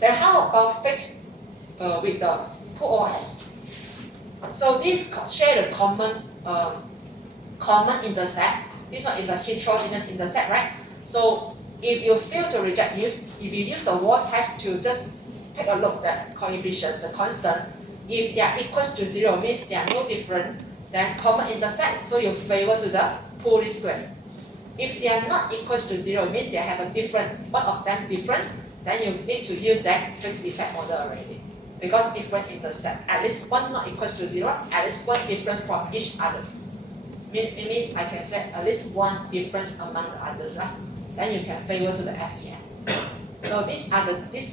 Then how about fixed with the pool OS? So these share the common intercept. This one is a heterogeneous intercept, right? So if you fail to reject, if you use the wall test to just take a look at coefficient, the constant, if they are equals to 0, means they are no different than common intercept, so you favor to the pool least square. If they are not equals to 0, means they have a different, one of them different, then you need to use that fixed effect model already. Because different intercept, at least one not equals to 0, at least one different from each others. It means I can say at least one difference among the others. Then you can favor to the FEM. So these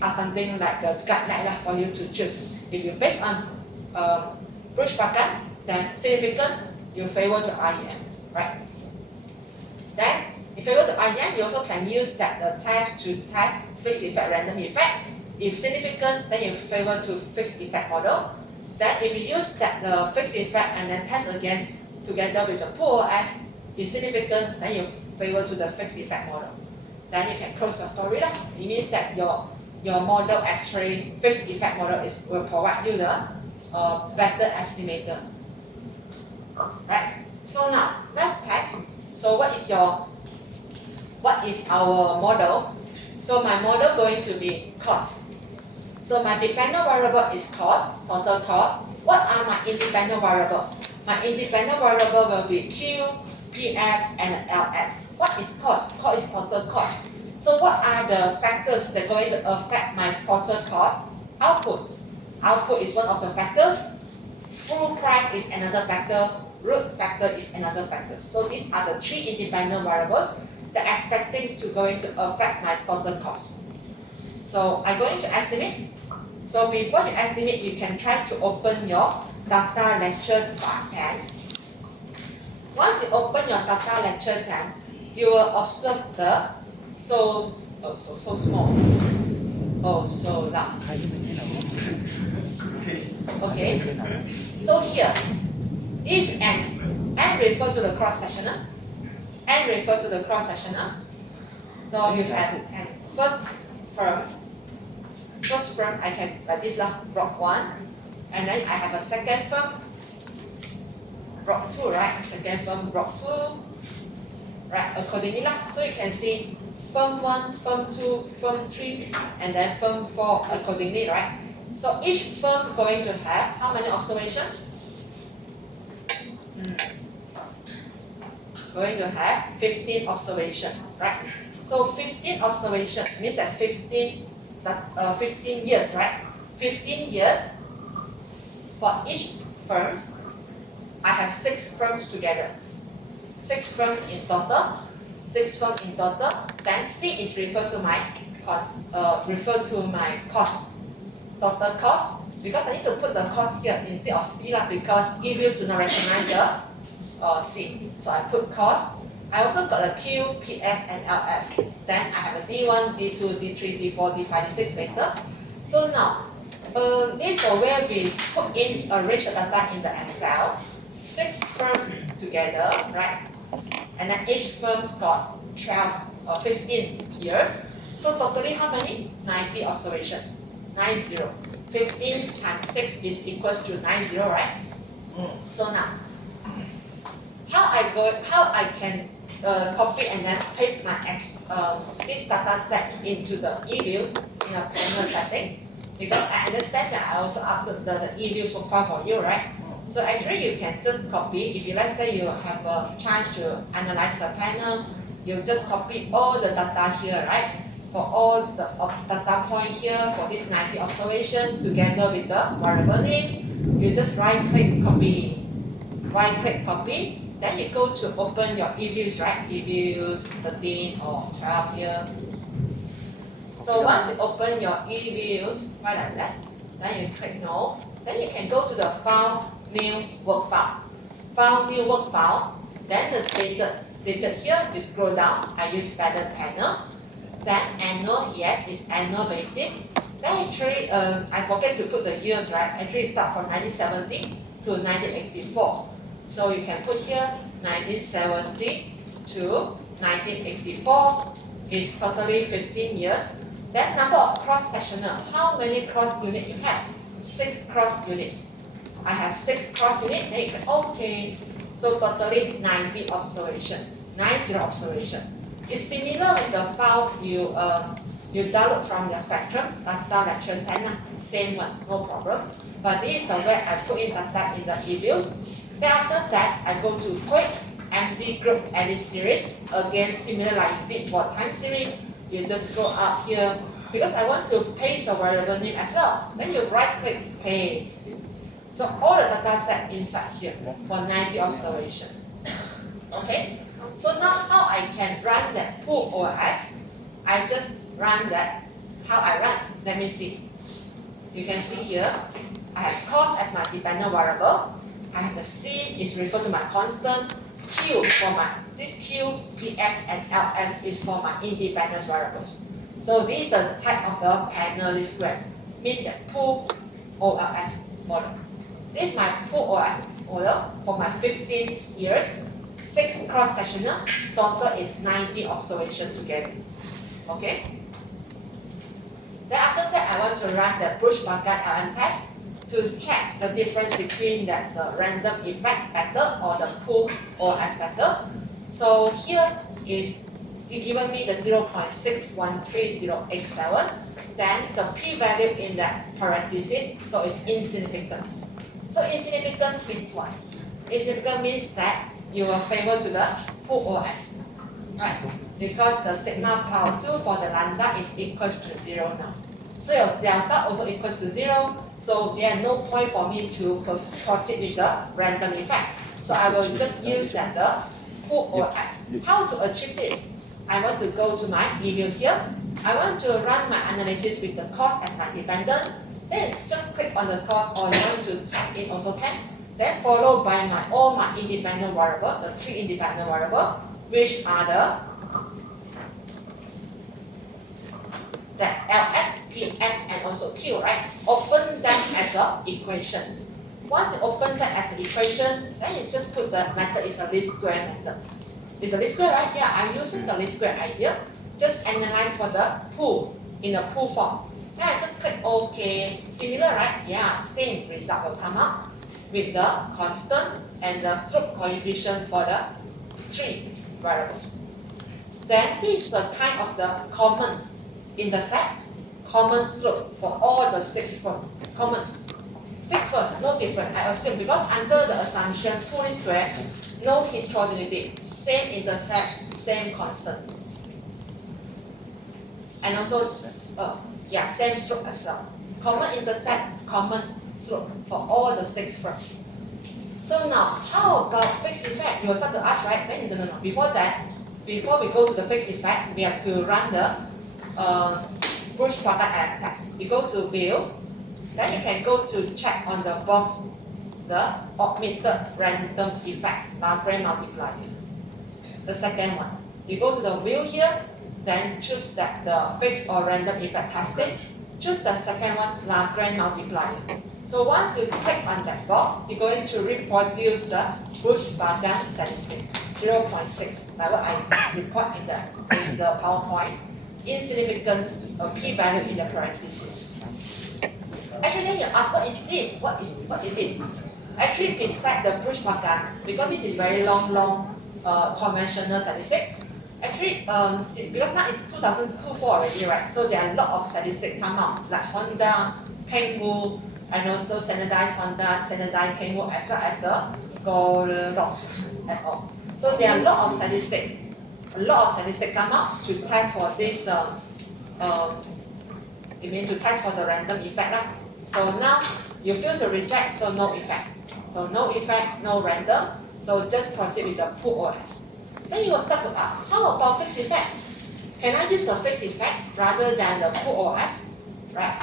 are something like the guideline for you to choose. If you based on Bush-Buchan, then significant, you favor to REM, right? Then, if you favor to REM, you also can use that the test to test fixed effect, random effect. If significant, then you favor to fixed effect model. Then if you use that the fixed effect and then test again together with the pool OS, if significant, then you favor to the fixed effect model. Then you can close your story. It means that your model actually fixed effect model will provide you the better estimator. Right? So now let's test. So what is our model? So my model going to be cost. So my dependent variable is cost, total cost. What are my independent variable? My independent variable will be Q, PF, and LF. What is cost? Cost is total cost. So what are the factors that are going to affect my total cost? Output. Output is one of the factors. Full price is another factor. Root factor is another factor. So these are the three independent variables that are expecting to going to affect my total cost. So I'm going to estimate. So before you estimate, you can try to open your data lecture 10. Once you open your data lecture 10, you will observe the so small. Oh, so loud. Okay. So here, each n refer to the cross-sectional. N refer to the cross-sectional. So you have first firms. First firm I can like this block 1, and then I have a second firm, block 2, right? Second firm, block 2, right? Accordingly, so you can see firm 1, firm 2, firm 3, and then firm 4 accordingly, right? So each firm going to have how many observations? Going to have 15 observations, right? So 15 observations means that 15 years, right? 15 years for each firms. I have 6 firms together. 6 firms in total. 6 firms in total. Then C is referred to my cost. Total cost. Because I need to put the cost here instead of C because e-views do not recognize the C. So I put cost. I also got a Q, PF, and LF. Then I have a D1, D2, D3, D4, D5, D6 vector. So now, this is where we put in arrange the data in the Excel. 6 firms together, right? And then each firm's got 12 or 15 years. So totally how many? 90 observation. 90. 15 times 6 is equals to 90, right? So now, how I can copy and then paste my this data set into the e-views in a panel setting, because I understand that I also upload the e-views file for you, right? So actually you can just copy. If you, let's say you have a chance to analyze the panel, you just copy all the data here, right? For all the data point here for this 90 observation together with the variable name, you just right click copy. Then you go to open your e-views, right? E-views 13 or 12 here. So once you open your e-views, right like that, then you click no. Then you can go to the File, New, Work File. File, New, Work File. Then the dated here, you scroll down. I use pattern panel. Then annual, yes, it's annual basis. Then actually, I forget to put the years, right? Actually, start from 1970 to 1984. So you can put here 1970 to 1984 is totally 15 years. Then number of cross-sectional, how many cross unit you have? 6 cross unit. I have 6 cross unit, then you can, okay. So totally 90 observation, 90 observation. It's similar with the file you download from your Spectrum, data lecture 10, same one, no problem. But this is the way I put in data in the e-views. Then after that, I go to quick empty group edit series. Again, similar like you did for time series. You just go up here, because I want to paste a variable name as well. Then you right click, paste. So all the data set inside here for 90 observation. Okay? So now how I can run that pool OS? I just run that. How I run? Let me see. You can see here, I have cost as my dependent variable. I have the C is referred to my constant. Q for my, this Q, PF, and LM is for my independent variables. So this is the type of the panelist graph, means that pool OLS model. This is my pool OS model for my 15 years, 6 cross-sectional, total is 90 observation together. Okay? Then after that, I want to run the Bush-Bargat LM test to check the difference between the random effect pattern or the pool OS pattern. So here is given me the 0.613087, then the p-value in that parenthesis, so it's insignificant. So insignificant means what? Insignificant means that you will favor to the pool OS, right? Because the sigma power 2 for the lambda is equals to 0 now. So your delta also equals to 0, so there are no point for me to proceed with the random effect. So I will just use that the pool OS. How to achieve this? I want to go to my e-views here. I want to run my analysis with the cost as my dependent. Then just click on the cost, or you want to type in also can. Then followed by all my independent variable, the 3 independent variable, which are the LF, PF, and also Q, right? Open them as an equation. Once you open that as an equation, then you just put the method is a least square method. It's a least square, right? Yeah, I'm using the least square idea. Just analyze for the pool in a pool form. Then I just click OK. Similar, right? Yeah, same result will come up with the constant and the slope coefficient for the 3 variables. Then this is a kind of the common intercept, common slope for all the 6 firms. Common. 6 firms, no different. I assume because under the assumption pool is square, no heterogeneity, same intercept, same constant. And also, same slope as well. Common intercept, common slope for all the 6 firms. So now, how about fixed effect? You will start to ask, right? Then you say, no. Before that, before we go to the fixed effect, we have to run the Bush-Bargat test. You go to View, then you can go to check on the box the omitted random effect, Lagrange multiplier. The second one, you go to the View here, then choose that the fixed or random effect testing. Choose the second one, Lagrange multiplier. So once you click on that box, you're going to reproduce the Bush-Bargat statistic, 0.6, like what I report in the PowerPoint. Insignificant p-value in the parentheses. Actually, you ask, what is this? What is this? Actually, beside the Bush-Bargat, because this is very long conventional statistic. Actually, because now it's 2024 already, right? So there are a lot of statistics come out, like Honda, Pengu, and also standardized Honda, standardized Pengu, as well as the Goldilocks and all. So there are a lot of statistics. A lot of statistics come out to test for this, you mean to test for the random effect, right? So now you fail to reject, so no effect. So no effect, no random, so just proceed with the pool OS. Then you will start to ask, how about fixed effect? Can I use the fixed effect rather than the pool OS, right?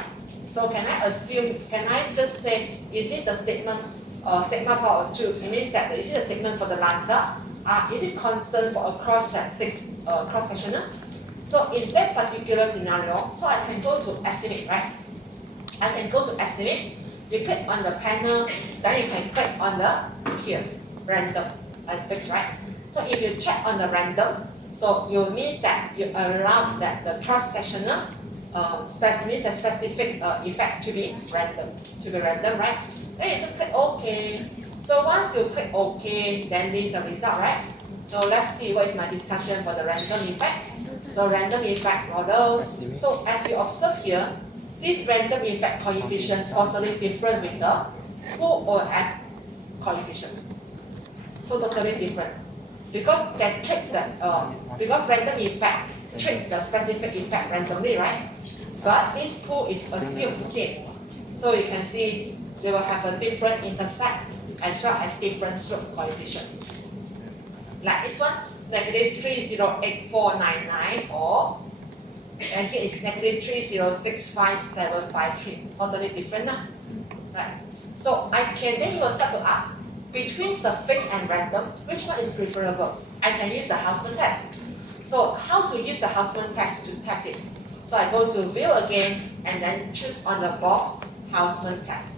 So can I assume, can I just say, is it the statement, sigma power of 2? It means that, is it a statement for the lambda? Is it constant for across that 6 cross-sectional? So in that particular scenario, so I can go to estimate, right? I can go to estimate. You click on the panel, then you can click on the here, random and fixed, right? So if you check on the random, so you means that you allow that the cross-sectional means the specific effect to be random, right? Then you just click OK. So once you click OK, then this is the result, right? So let's see what is my discussion for the random effect. So random effect model. So as you observe here, this random effect coefficient totally different with the pool or S coefficient. So totally different. Because that because random effect treat the specific effect randomly, right? But this pool is assumed same. So you can see they will have a different intercept as well as different slope coefficient. Like this one, negative 308499 or and here is negative 3065,753. Totally different, right? So then you will start to ask, between the fixed and random, which one is preferable? I can use the Houseman test. So how to use the Houseman test to test it? So I go to view again and then choose on the box Houseman test.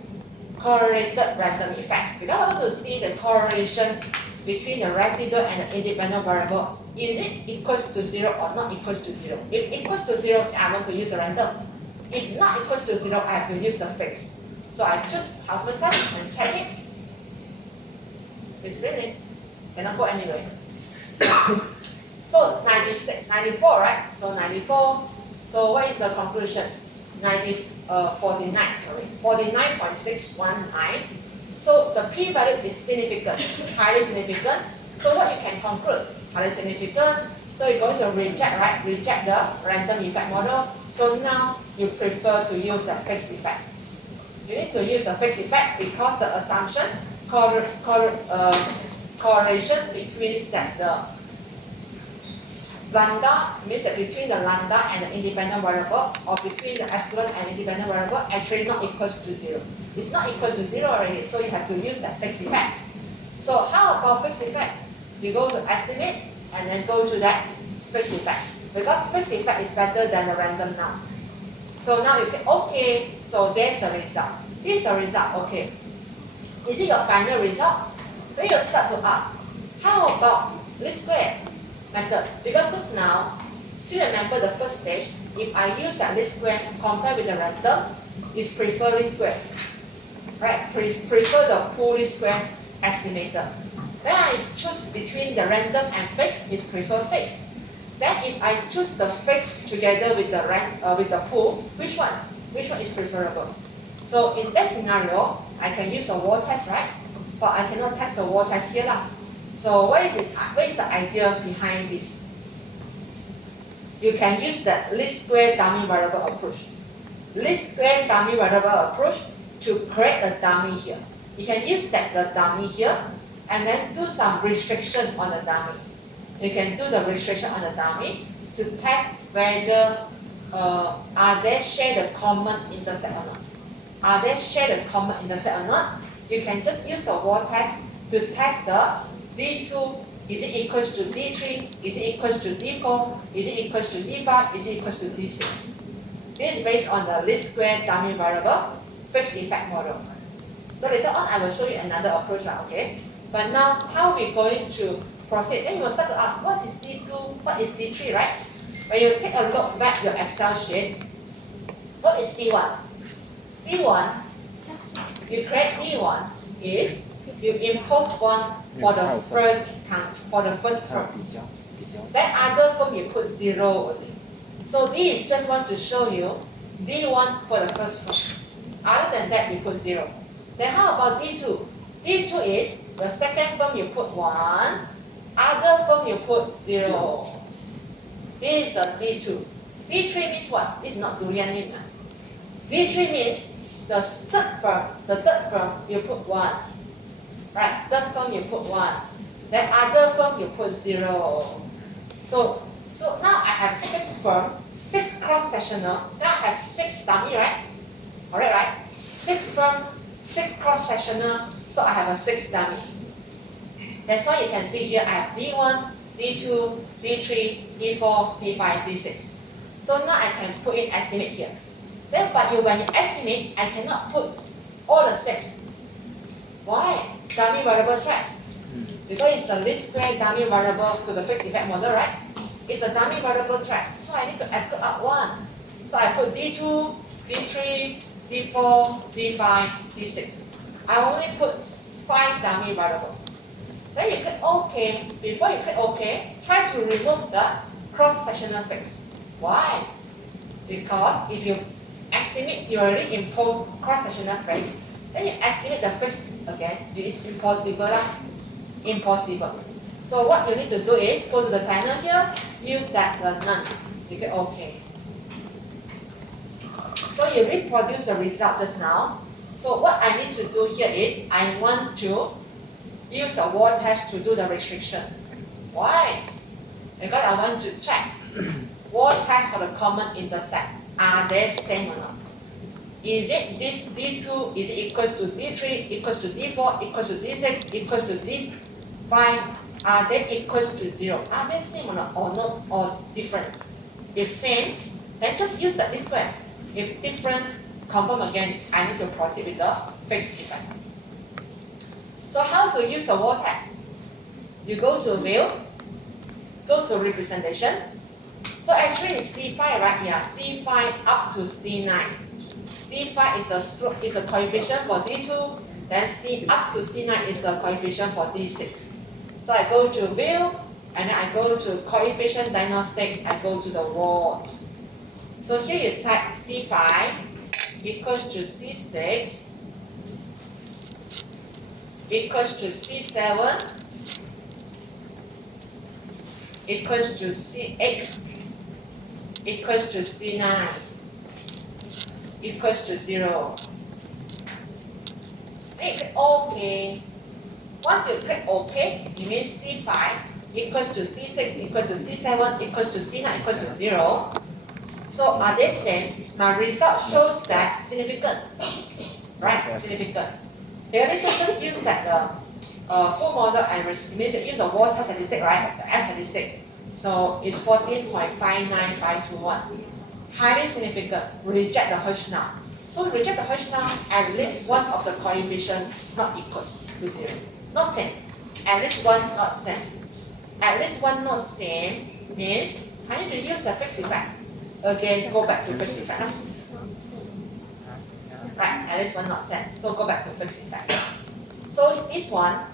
Correlated random effect. Because I want to see the correlation between the residual and the independent variable. Is it equals to 0 or not equals to 0? If equals to 0, I want to use the random. If not equals to 0, I have to use the fixed. So I choose Houseman test and check it. It's really cannot go anywhere. So 94, right? So 94. So what is the conclusion? 49.619. So the p-value is significant, highly significant. So what you can conclude? Highly significant. So you're going to reject, right? Reject the random effect model. So now you prefer to use the fixed effect. You need to use the fixed effect because the assumption correlation between that the lambda means that between the lambda and the independent variable or between the epsilon and independent variable actually not equals to 0. It's not equals to 0 already, so you have to use that fixed effect. So how about fixed effect? You go to estimate and then go to that fixed effect. Because fixed effect is better than the random now. So now you click OK, so there's the result. Here's the result, okay. Is it your final result? Then you start to ask, how about least square method? Because just now, still remember the first stage, if I use that least square compared with the random, is prefer least square. Right? Prefer the pool least square estimator. Then I choose between the random and fixed, is prefer fixed. Then if I choose the fixed together with the pool, which one? Which one is preferable? So in that scenario, I can use a wall test, right? But I cannot test the wall test here. So what is the idea behind this? You can use the least square dummy variable approach. Least square dummy variable approach to create a dummy here. You can use the dummy here and then do some restriction on the dummy. You can do the restriction on the dummy to test whether are they share the common intercept or not. Are they share the common intercept or not? You can just use the wall test to test the D2, is it equals to D3, is it equals to D4, is it equals to D5, is it equals to D6. This is based on the least square dummy variable fixed effect model. So later on I will show you another approach, okay? But now how are we going to proceed? Then you will start to ask, what is D2, what is D3, right? When you take a look back your Excel sheet, what is D1? D1, you create D1 is you impose one for the first count, for the first firm. Then other firm you put 0 only. So this just want to show you D1 for the first firm. Other than that you put 0. Then how about D2? D2 is the second firm you put 1, other firm you put 0. This is a D2. D3 means what? This is not Durian name. D3 means the third firm you put 1. Right, third firm you put 1. Then other firm you put 0. So now I have 6 firm, 6 cross-sectional, now I have 6 dummy, right? Alright, right? 6 firm, 6 cross-sectional, so I have a 6 dummy. That's why you can see here I have D1, D2, D3, D4, D5, D6. So now I can put in estimate here. Then when you estimate, I cannot put all the 6. Why? Dummy variable track. Because it's a least square dummy variable to the fixed effect model, right? It's a dummy variable track. So I need to exclude out 1. So So I put D2, D3, D4, D5, D6. I only put 5 dummy variables. Then you click OK. Before you click OK, try to remove the cross-sectional fix. Why? Because if you estimate, you already impose cross-sectional fix, then you estimate the fix again, it's impossible. Impossible. So what you need to do is go to the panel here, use that none. You click OK. So you reproduce the result just now. So what I need to do here is I want to use the wall test to do the restriction. Why? Because I want to check wall test for the common intercept. Are they same or not? Is it this D2 is equals to D3 equals to D4 equals to D6 equals to D5? Are they equals to 0? Are they same or not? Or not or different? If same, then just use that this way. If different, confirm again, I need to proceed with the fixed effect. So how to use the wall test? You go to view, go to representation. So actually it's C5, right? Yeah, C5 up to C9. C5 is a coefficient for D2, then C up to C9 is a coefficient for D6. So I go to view, and then I go to coefficient diagnostic, I go to the ward. So here you type C5 equals to C6 equals to C7 equals to C8 equals to C9 equals to 0. Then you click OK. Once you click OK, it means C5 equals to C6 equals to C7 equals to C9 equals to 0. So are they same? My result shows that significant, right? Significant. Okay, let's just use that full model and it means that use the wall test statistic, right? The F statistic. So it's 14.59521. Highly significant. Reject the H now. So reject the H now. At least one of the coefficient not equals to 0. Not same. At least one not same. At least one not same means I need to use the fixed effect. Again, go back to fixed effect. Right, at least one not same. So go back to fixed effect. So this one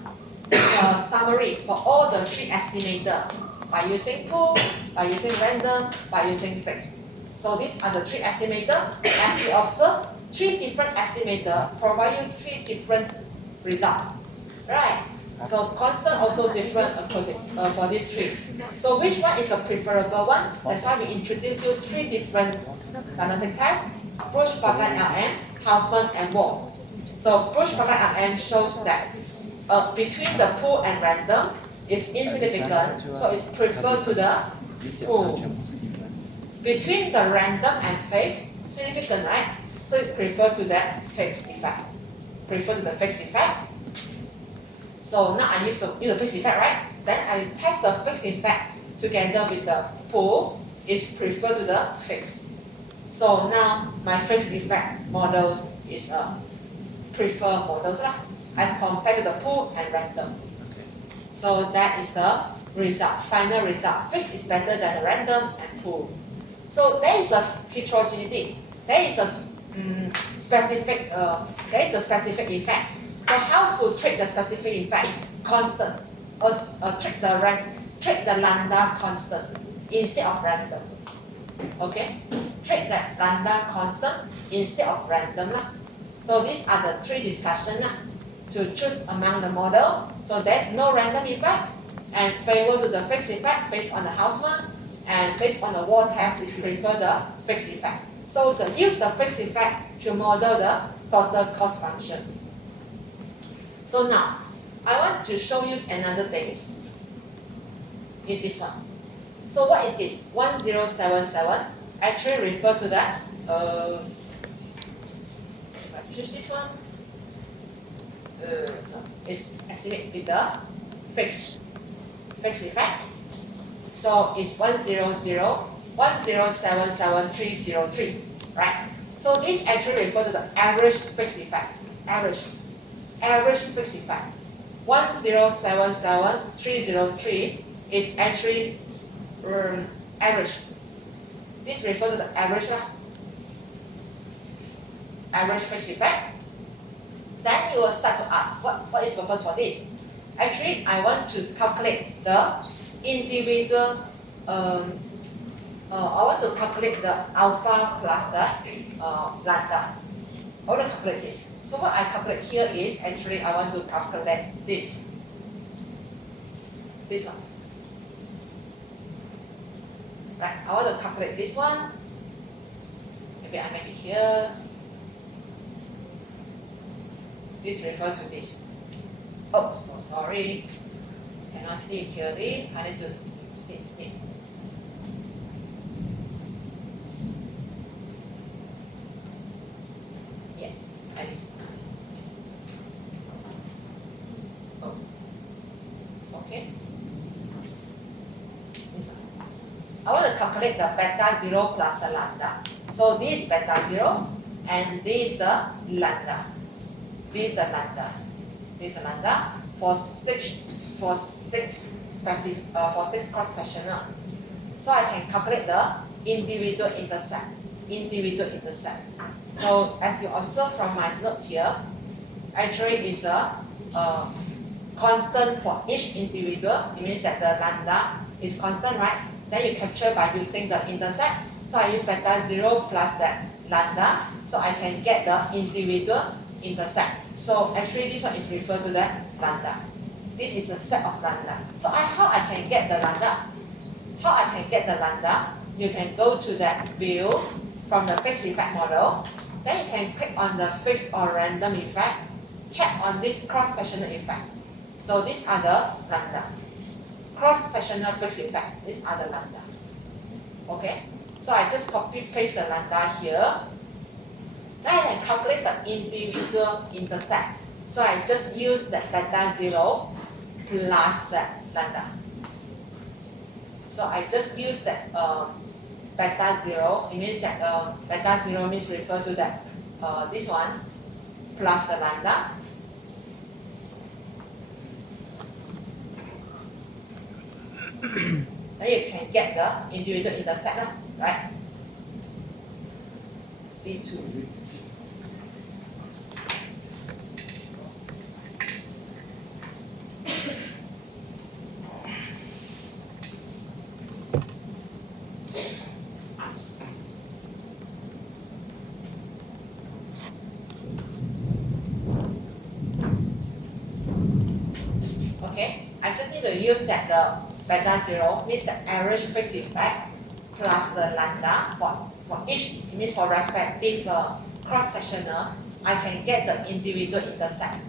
is a summary for all the 3 estimators by using pool, by using random, by using fixed. So these are the 3 estimators. As you observe, 3 different estimators provide you 3 different results. Right? So constant also different for these 3. So which one is a preferable one? That's why we introduce you 3 different diagnostic tests: Bruch, Pagan, LM, Houseman, and Wall. So Bruch, Pagan, LM shows that between the pool and random is insignificant, so it's preferred to the pool. Between the random and fixed, significant, right? So it's preferred to the fixed effect. Preferred to the fixed effect. So now I use the fixed effect, right? Then I test the fixed effect together with the pool is preferred to the fixed. So now my fixed effect models is preferred models as compared to the pool and random. Okay. So that is the result, final result. Fixed is better than the random and pool. So there is a heterogeneity. There is a specific effect. So how to treat the specific effect? Constant. Treat the lambda constant instead of random. Okay? Treat that lambda constant instead of random. So these are the 3 discussions to choose among the model. So there's no random effect and favor to the fixed effect based on the Houseman, and based on the wall test is prefer the fixed effect. So use the fixed effect to model the total cost function. So now, I want to show you another thing. Is this one. So what is this? 1077 actually refer to that. Choose this one. No, it's estimate with the fixed effect. So it's 100,1077,303, right? So this actually refers to the average fixed effect. Average fixed effect. 100,77303 is actually average. This refers to the average. average fixed effect. Then you will start to ask, what is the purpose for this? Actually, I want to calculate the individual, I want to calculate the alpha plus the lambda. I want to calculate this. So what I calculate here is, actually, I want to calculate this. This one. Right, I want to calculate this one. Maybe I make it here. This refers to this. Oh, so sorry. Cannot see it clearly. I need to snip. Yes, like this. Oh, okay. This one. I want to calculate the beta 0 plus the lambda. So this is beta 0, and this is the lambda. This is the lambda. This is the lambda for six cross-sectional. So I can calculate the individual intercept. So as you observe from my note here, actually is a constant for each individual. It means that the lambda is constant, right? Then you capture by using the intercept. So I use beta 0 plus that lambda, so I can get the individual intercept. So actually this one is referred to the lambda. This is a set of lambda. So how I can get the lambda? How I can get the lambda? You can go to that view from the fixed effect model. Then you can click on the fixed or random effect. Check on this cross-sectional effect. So these are the lambda. Cross-sectional fixed effect. These are the lambda. Okay. So I just copy paste the lambda here. Then I can calculate the individual intercept. So I just use that beta 0 plus that lambda. So I just use that beta 0. It means that beta 0 means refer to that this one plus the lambda. Then you can get the individual intercept, right? C2. Okay, I just need to use that the beta 0 means the average fixed effect plus the lambda for each, it means for respective cross-sectional, I can get the individual intercept.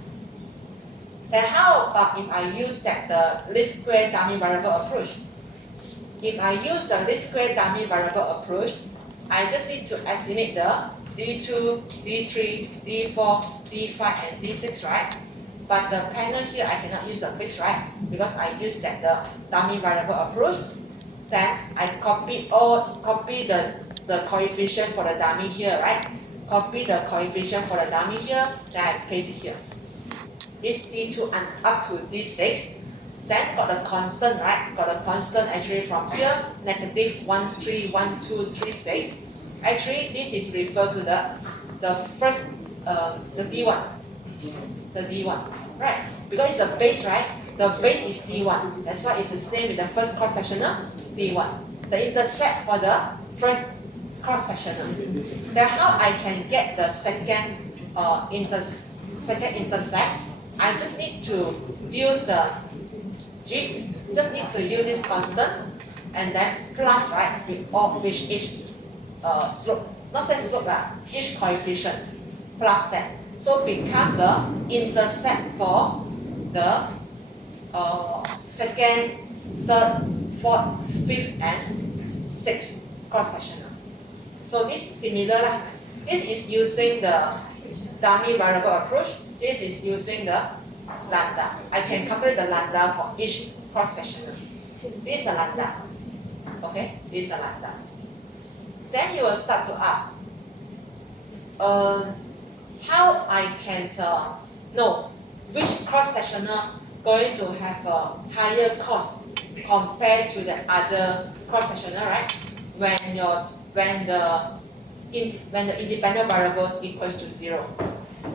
Then how about if I use that the least square dummy variable approach? If I use the least square dummy variable approach, I just need to estimate the D2, D3, D4, D5, and D6, right? But the panel here, I cannot use the fixed, right? Because I use that the dummy variable approach. Then I copy the coefficient for the dummy here, right? Copy the coefficient for the dummy here, then I paste it here. This D2 and up to D6. Then got the constant, right? Got the constant actually from here, negative 1, 3, 1, 2, 3, 6. Actually, this is referred to the first, the D1. The D1, right? Because it's a base, right? The base is D1. That's why it's the same with the first cross-sectional, D1. The intercept for the first cross-sectional. Then how I can get the second intercept? I just need to use the G, just need to use this constant, and then plus, right, with each slope, not say slope, each coefficient, plus that. So become the intercept for the second, third, fourth, fifth, and sixth cross-sectional. So this is similar. This is using the dummy variable approach. This is using the lambda. I can calculate the lambda for each cross-sectional. This is a lambda. Okay, this is a lambda. Then you will start to ask, how I can know which cross-sectional going to have a higher cost compared to the other cross-sectional, right? When when the independent variables equals to 0,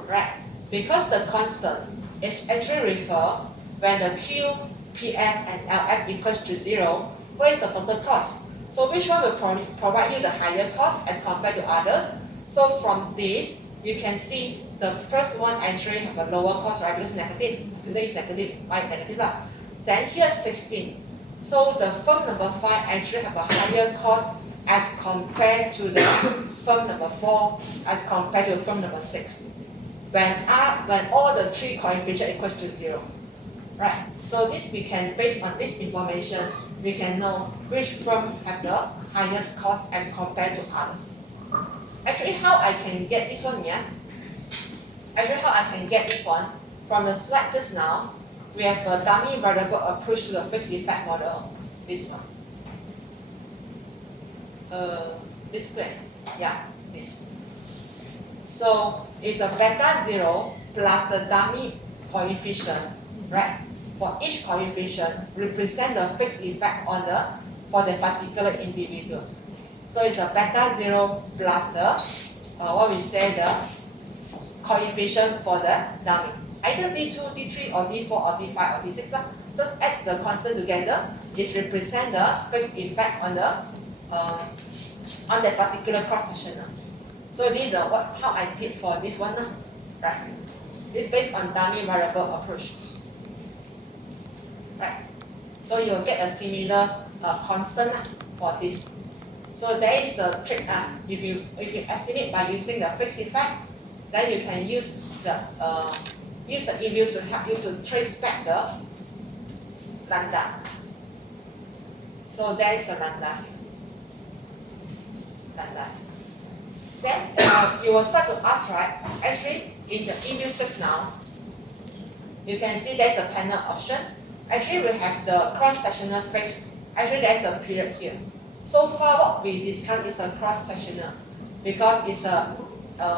right? Because the constant is actually refer when the Q, PF, and LF equals to 0, what is the total cost? So which one will provide you the higher cost as compared to others? So from this, you can see the first one actually have a lower cost, right? Because negative, today is negative, right? Negative lah. Then here 16. So the firm number 5 actually have a higher cost as compared to the firm number 4, as compared to firm number 6. When all the 3 coefficients equals to 0. Right, so this we can, based on this information, we can know which firm have the highest cost as compared to others. Actually, how I can get this one, yeah? Actually, how I can get this one, from the slide just now, we have a dummy variable approach to the fixed effect model, this one. This way, yeah, this. So, it's a beta 0 plus the dummy coefficient, right? For each coefficient represent the fixed effect on for the particular individual. So it's a beta 0 plus the what we say the coefficient for the dummy. Either D2, D3, or D4, or D5, or D6. Just add the constant together. This represent the fixed effect on that particular cross section. So this is how I did for this one, right? This is based on dummy variable approach. Right. So you'll get a similar constant for this. So there is the trick. If you estimate by using the fixed effect, then you can use the inverse to help you to trace back the lambda. So there is the lambda. Then you will start to ask, right? Actually, in the inverse now, you can see there's a panel option. Actually, we have the cross-sectional fixed. Actually, there's a period here. So far, what we discussed is a cross-sectional, because it's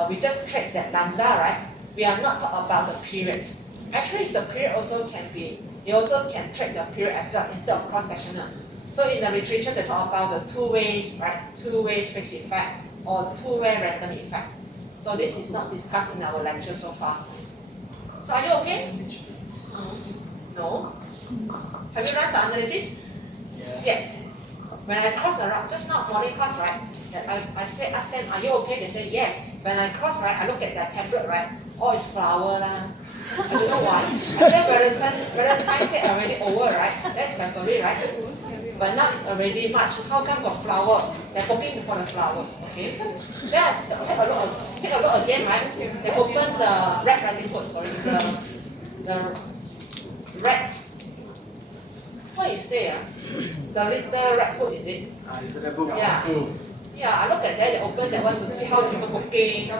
we just track that lambda, right? We are not talking about the period. Actually, the period also can be, you also can track the period as well instead of cross-sectional. So in the literature, they talk about the two ways, right? Two ways fixed effect or two-way random effect. So this is not discussed in our lecture so far. So are you okay? No. Have you run the analysis? Yeah. Yes. When I cross around, just now morning class, right? Ask them, are you okay? They say yes. When I cross, right, I look at their tablet, right? Oh, it's flower lah. I don't know why. And then Valentine Day already over, right? That's my favorite, right? But now it's already March. How come got flower? They're looking for the flowers, okay? Yes, take a look again, right? They open the red writing code, sorry, the red. What you say? The little red book, is it? Little book. Yeah. Yeah, I look at that, they open that one to see how people cooking.